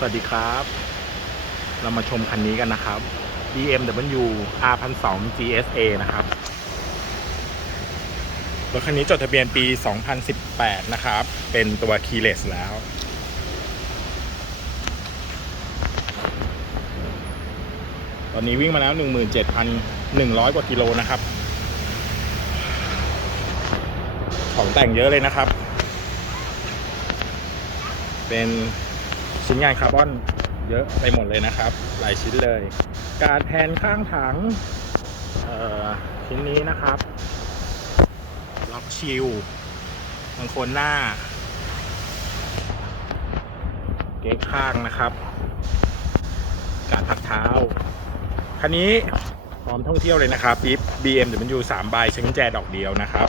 สวัสดีครับ เรามาชมคันนี้กันนะครับ BMW R 1 2 0 GSA นะครับ รถคันนี้จดทะเบียนปี 2018 นะครับ เป็นตัว keyless แล้ว ตอนนี้วิ่งมาแล้ว 17,100 กว่ากิโลนะครับ ของแต่งเยอะเลยนะครับ เป็น ชิ้นงานคาร์บอนเยอะไปหมดเลยนะครับ หลายชิ้นเลย การแทนข้างถังชิ้นนี้นะครับล็อกชิลบางคนหน้า เก๊กข้างนะครับ การพักเท้า คันนี้พร้อมท่องเที่ยวเลยนะครับปิ๊บ BMW 3ใบใช้กุญแจดอกเดียวนะครับ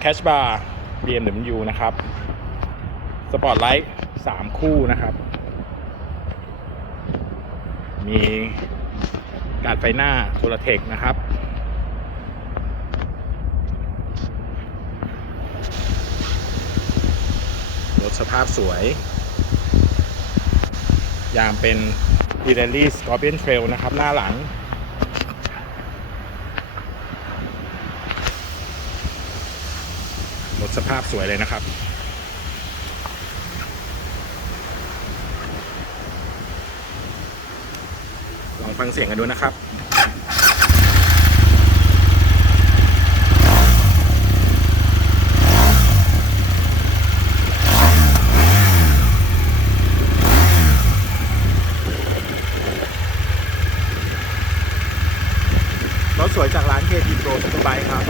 แคชบาร์ BMW นะครับ สปอร์ตไลท์สามคู่นะครับ มีการไฟหน้าโทรเทคนะครับ รถสภาพสวย ยางเป็น Pirelli Scorpion Trail นะครับ หน้าหลังรถสภาพสวยเลยนะครับ องฟังเสียงกันดูนะครับรถสวยจากร้านเคทีโปรสบายครับ